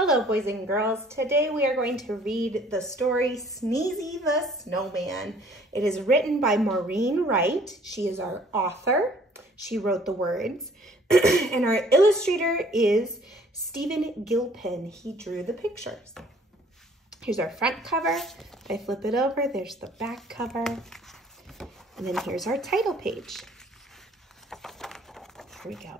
Hello, boys and girls. Today we are going to read the story Sneezy the Snowman. It is written by Maureen Wright. She is our author. She wrote the words. And our illustrator is Stephen Gilpin. He drew the pictures. Here's our front cover. If I flip it over, there's the back cover. And then here's our title page. Here we go.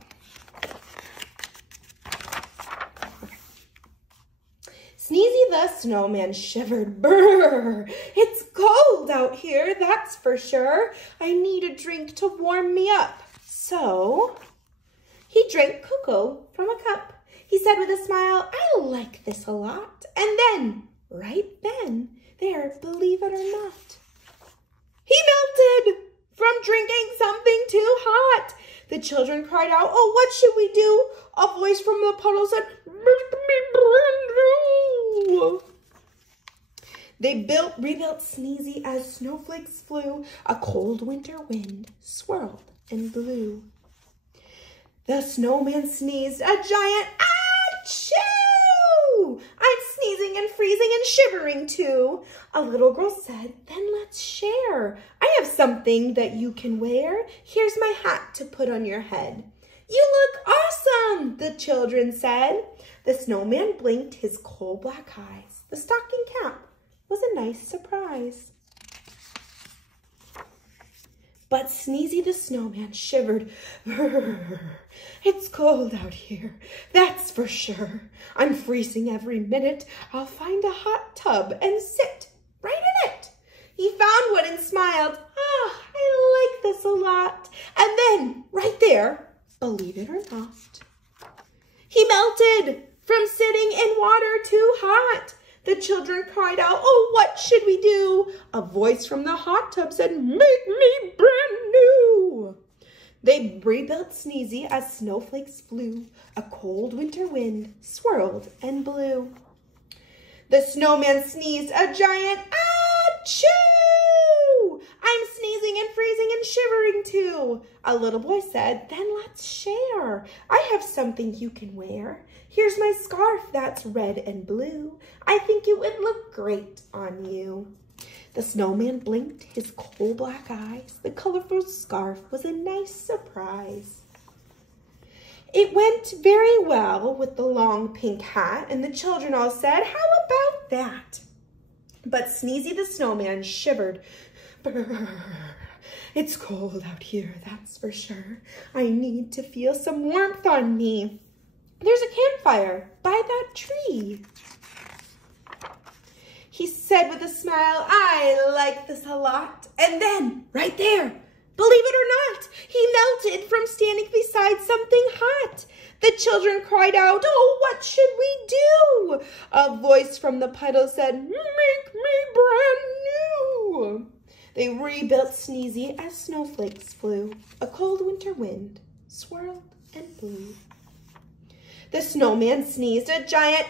Sneezy the Snowman shivered. Brrr! It's cold out here, that's for sure. I need a drink to warm me up. So he drank cocoa from a cup. He said with a smile, I like this a lot. And then, right then, there, believe it or not, he melted from drinking something too hot. The children cried out, oh, what should we do? A voice from the puddle said, make me brand new. They rebuilt Sneezy as snowflakes flew. A cold winter wind swirled and blew. The snowman sneezed, a giant achoo! I'm sneezing and freezing and shivering too. A little girl said, then let's share. I have something that you can wear. Here's my hat to put on your head. You look awesome, the children said. The snowman blinked his coal black eyes. The stocking cap was a nice surprise. But Sneezy the Snowman shivered. It's cold out here, that's for sure. I'm freezing every minute. I'll find a hot tub and sit right in it. He found one and smiled. Ah, I like this a lot. And then, right there, believe it or not, he melted from sitting in water too hot. The children cried out, oh, what should we do? A voice from the hot tub said, make me brand new. They rebuilt Sneezy as snowflakes flew. A cold winter wind swirled and blew. The snowman sneezed, a giant achoo! I'm sneezing and freezing and shivering too. A little boy said, then let's share. I have something you can wear. Here's my scarf that's red and blue. I think it would look great on you. The snowman blinked his coal black eyes. The colorful scarf was a nice surprise. It went very well with the long pink hat, and the children all said, how about that? But Sneezy the Snowman shivered. Brrr, it's cold out here, that's for sure. I need to feel some warmth on me. There's a campfire by that tree. He said with a smile, I like this a lot. And then, right there, believe it or not, he melted from standing beside something hot. The children cried out, oh, what should we do? A voice from the puddle said, make me brand new. They rebuilt Sneezy as snowflakes flew. A cold winter wind swirled and blew. The snowman sneezed, a giant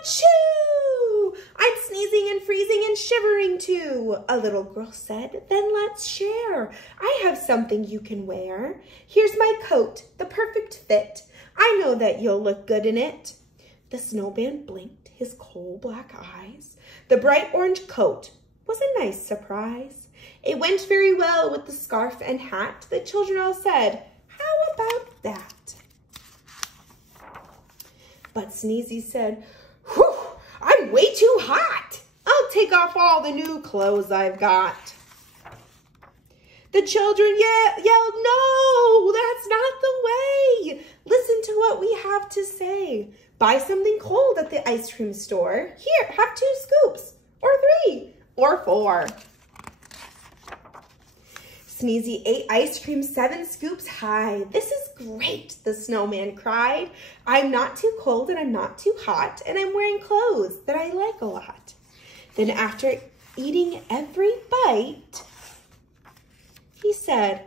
achoo! I'm sneezing and freezing and shivering too. A little girl said, then let's share. I have something you can wear. Here's my coat, the perfect fit. I know that you'll look good in it. The snowman blinked his coal black eyes. The bright orange coat was a nice surprise. It went very well with the scarf and hat. The children all said, how about that? But Sneezy said, whew, I'm way too hot. I'll take off all the new clothes I've got. The children yelled, no, that's not the way. Listen to what we have to say. Buy something cold at the ice cream store. Here, have 2 scoops, or 3, or 4. Sneezy ate ice cream 7 scoops high. This is great, the snowman cried. I'm not too cold and I'm not too hot, and I'm wearing clothes that I like a lot. Then after eating every bite, he said,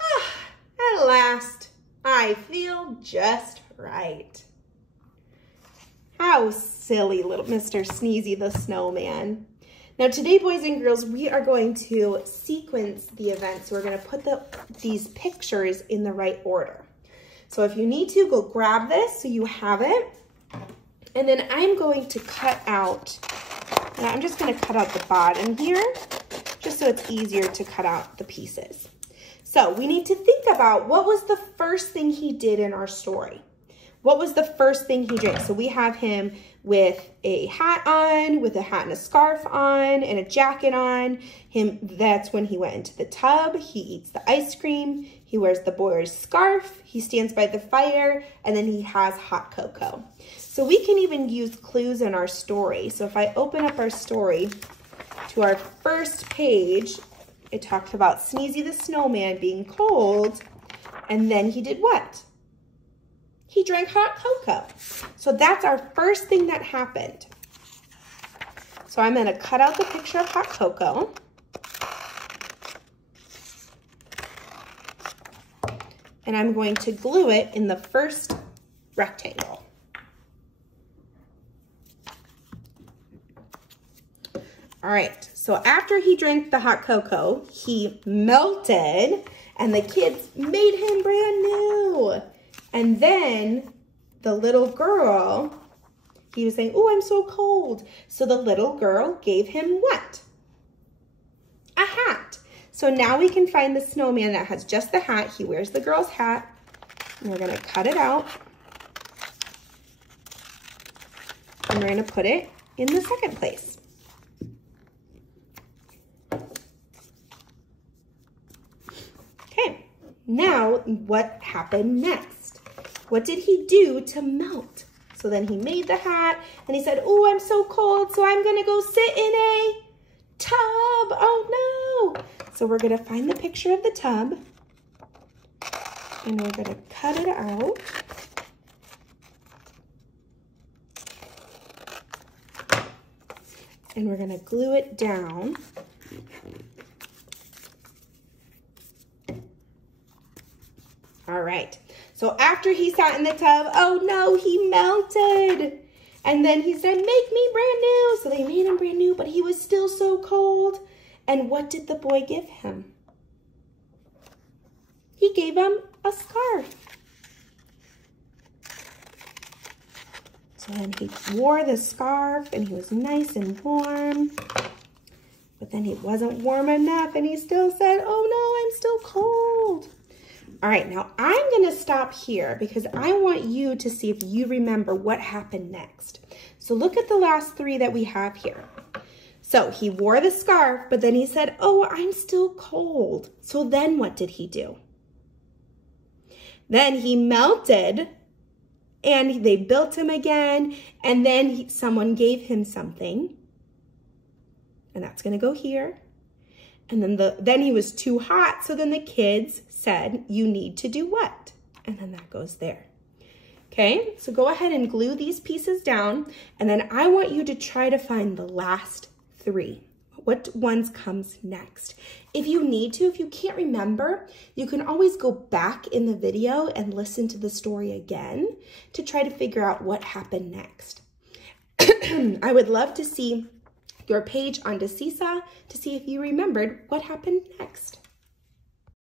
at last, I feel just right. How silly, little Mr. Sneezy the Snowman. Now today, boys and girls, we are going to sequence the events. We're going to put these pictures in the right order. So if you need to, go grab this so you have it. And then I'm going to cut out, and I'm just going to cut out the bottom here, just so it's easier to cut out the pieces. So we need to think about what was the first thing he did in our story. What was the first thing he drank? So we have him with a hat on, with a hat and a scarf on, and a jacket on. That's when he went into the tub. He eats the ice cream. He wears the boy's scarf. He stands by the fire, and then he has hot cocoa. So we can even use clues in our story. So if I open up our story to our first page, it talks about Sneezy the Snowman being cold, and then he did what? He drank hot cocoa. So that's our first thing that happened. So I'm going to cut out the picture of hot cocoa. And I'm going to glue it in the first rectangle. All right, so after he drank the hot cocoa, he melted, and the kids made him brand new. And then the little girl, he was saying, oh, I'm so cold. So the little girl gave him what? A hat. So now we can find the snowman that has just the hat. He wears the girl's hat. And we're going to cut it out. And we're going to put it in the second place. Okay, now what happened next? What did he do to melt? So then he made the hat and he said, oh, I'm so cold, so I'm gonna go sit in a tub. Oh no. So we're gonna find the picture of the tub and we're gonna cut it out. And we're gonna glue it down. All right. So after he sat in the tub, oh no, he melted. And then he said, make me brand new. So they made him brand new, but he was still so cold. And what did the boy give him? He gave him a scarf. So then he wore the scarf and he was nice and warm. But then he wasn't warm enough and he still said, oh no, I'm still cold. All right, now I'm gonna stop here because I want you to see if you remember what happened next. So look at the last three that we have here. So he wore the scarf, but then he said, oh, I'm still cold. So then what did he do? Then he melted and they built him again. And then someone gave him something. And that's gonna go here. And then he was too hot, so then the kids said, you need to do what? And then that goes there. Okay, so go ahead and glue these pieces down, and then I want you to try to find the last three. What ones comes next? If you need to, if you can't remember, you can always go back in the video and listen to the story again to try to figure out what happened next. I would love to see your page onto Seesaw to see if you remembered what happened next.